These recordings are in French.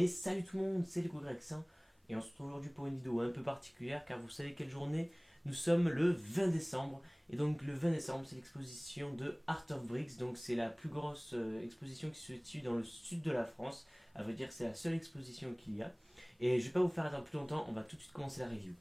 Et salut tout le monde, c'est Lego Grexin et on se retrouve aujourd'hui pour une vidéo un peu particulière car vous savez quelle journée nous sommes, le 20 décembre. Et donc le 20 décembre c'est l'exposition de Art of Bricks, donc c'est la plus grosse exposition qui se situe dans le sud de la France. À vrai dire c'est la seule exposition qu'il y a. Et je vais pas vous faire attendre plus longtemps, on va tout de suite commencer la review.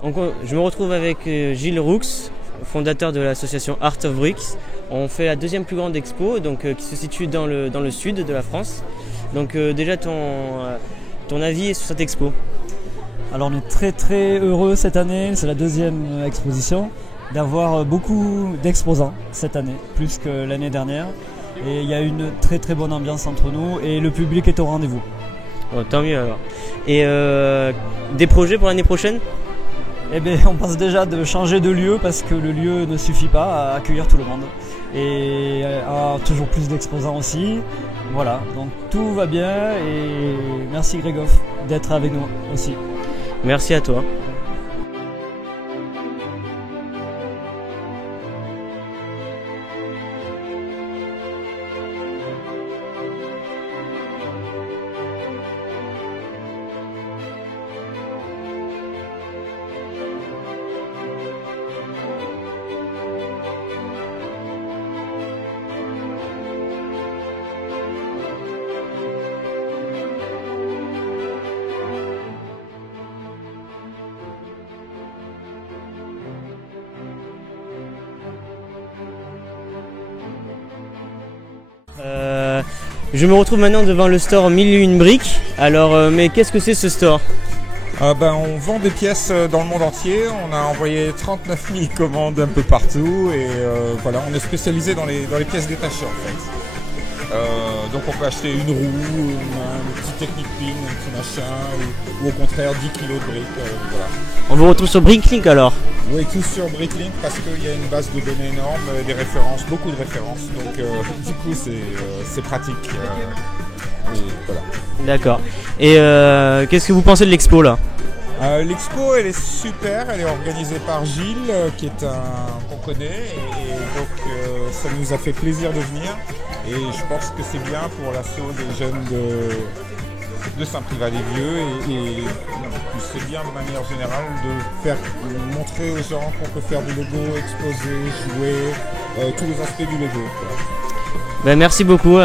Donc, je me retrouve avec Gilles Roux, fondateur de l'association Art of Bricks. On fait la deuxième plus grande expo donc, qui se situe dans le sud de la France. Donc déjà ton avis sur cette expo? Alors on est très très heureux cette année, c'est la deuxième exposition, d'avoir beaucoup d'exposants cette année, plus que l'année dernière. Et il y a une très très bonne ambiance entre nous et le public est au rendez-vous. Oh, tant mieux alors. Et des projets pour l'année prochaine? Eh bien, on pense déjà de changer de lieu parce que le lieu ne suffit pas à accueillir tout le monde. Et à toujours plus d'exposants aussi. Voilà, donc tout va bien et merci Grégoff d'être avec nous aussi. Merci à toi. Je me retrouve maintenant devant le store 1001 briques. Alors, mais qu'est-ce que c'est ce store? On vend des pièces dans le monde entier. On a envoyé 39 000 commandes un peu partout et voilà, on est spécialisé dans les pièces détachées en fait. Donc on peut acheter une roue, un petit technique pin, un petit machin, ou au contraire 10 kg de briques. Voilà. On vous retrouve sur Bricklink alors? Oui, tout sur Bricklink parce qu'il y a une base de données énorme, des références, beaucoup de références. Donc du coup c'est pratique. Et voilà. D'accord. Et qu'est-ce que vous pensez de l'expo là? L'expo elle est super, elle est organisée par Gilles qui est qu'on connaît et donc ça nous a fait plaisir de venir et je pense que c'est bien pour l'assaut des jeunes de Saint-Privat-des-Vieux et c'est bien de manière générale de faire montrer aux gens qu'on peut faire du Lego, exposer, jouer, tous les aspects du Lego. Ben, merci beaucoup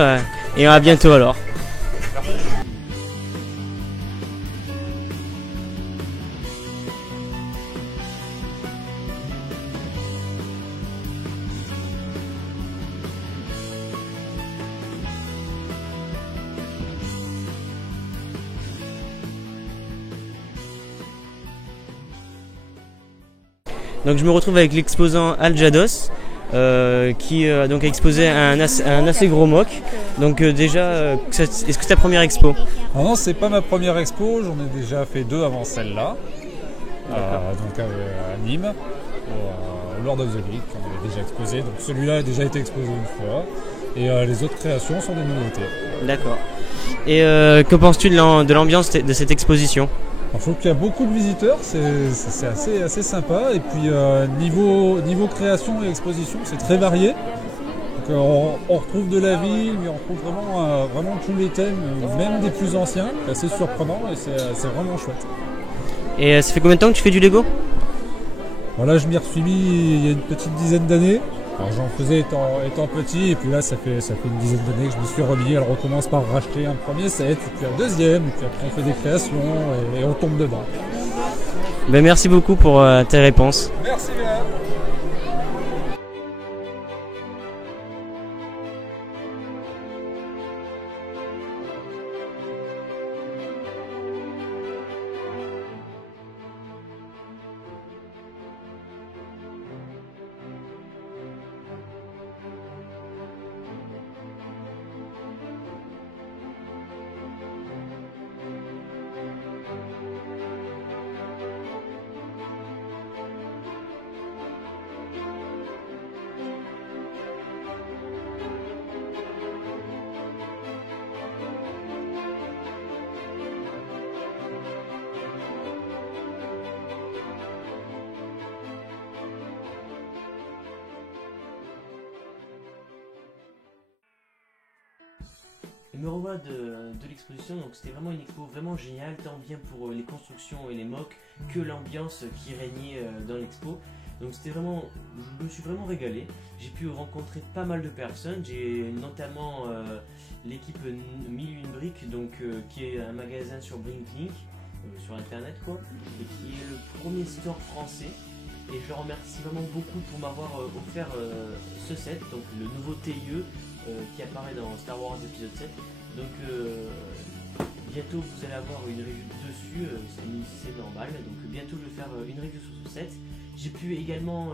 et à bientôt alors. Donc je me retrouve avec l'exposant Al Jados qui donc a exposé un assez gros mock. Donc déjà, est-ce que c'est ta première expo? Non, c'est pas ma première expo, j'en ai déjà fait deux avant celle-là. Donc à Nîmes, au Lord of the League, on avait déjà exposé. Donc celui-là a déjà été exposé une fois. Et les autres créations sont des nouveautés. D'accord. Et que penses-tu de l'ambiance de cette exposition? Je trouve qu'il y a beaucoup de visiteurs, c'est assez sympa. Et puis niveau création et exposition, c'est très varié. Donc, on retrouve de la ville, mais on retrouve vraiment tous les thèmes, même des plus anciens. C'est assez surprenant et c'est vraiment chouette. Et ça fait combien de temps que tu fais du Lego? Voilà, je m'y suis mis il y a une petite dizaine d'années. Alors j'en faisais étant petit, et puis là ça fait une dizaine d'années que je me suis remis. Alors on commence par racheter un premier set, et puis un deuxième, et puis après on fait des créations, et on tombe dedans. Ben, merci beaucoup pour tes réponses. Merci bien. Et me revoilà de l'exposition, donc c'était vraiment une expo vraiment géniale, tant bien pour les constructions et les mocks que l'ambiance qui régnait dans l'expo. Donc c'était vraiment, je me suis vraiment régalé. J'ai pu rencontrer pas mal de personnes, j'ai notamment l'équipe 1001 Briques, donc qui est un magasin sur Brinklink, sur internet quoi, et qui est le premier store français. Et je le remercie vraiment beaucoup pour m'avoir offert ce set, donc le nouveau TIE qui apparaît dans Star Wars épisode 7. Donc bientôt vous allez avoir une review dessus, c'est normal, donc bientôt je vais faire une review sur ce set. J'ai pu également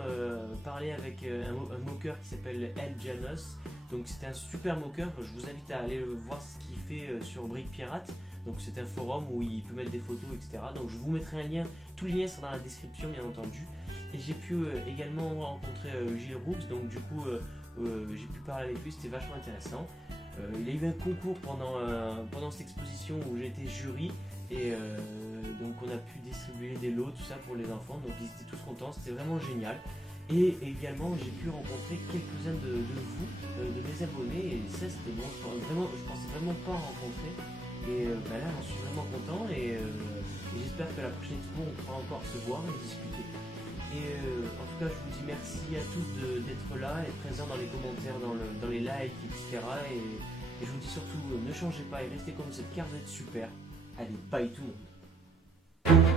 parler avec un moqueur qui s'appelle El Janos, donc c'est un super moqueur, je vous invite à aller voir ce qu'il fait sur Brick Pirate. Donc c'est un forum où il peut mettre des photos, etc. Donc je vous mettrai un lien, tous les liens sont dans la description bien entendu. Et j'ai pu également rencontrer Gilles Brooks, donc du coup j'ai pu parler avec lui, c'était vachement intéressant. Il y a eu un concours pendant cette exposition où j'ai été jury et donc on a pu distribuer des lots, tout ça pour les enfants, donc ils étaient tous contents, c'était vraiment génial. Et également j'ai pu rencontrer quelques-uns de vous, de mes abonnés, et ça c'était bon, je pensais vraiment pas rencontrer. Et là j'en suis vraiment content et j'espère que la prochaine expo on pourra encore se voir et discuter. Et en tout cas je vous dis merci à tous d'être là et présents dans les commentaires, dans les likes, etc. Et je vous dis surtout ne changez pas et restez comme vous êtes car vous êtes super. Allez, bye tout le monde.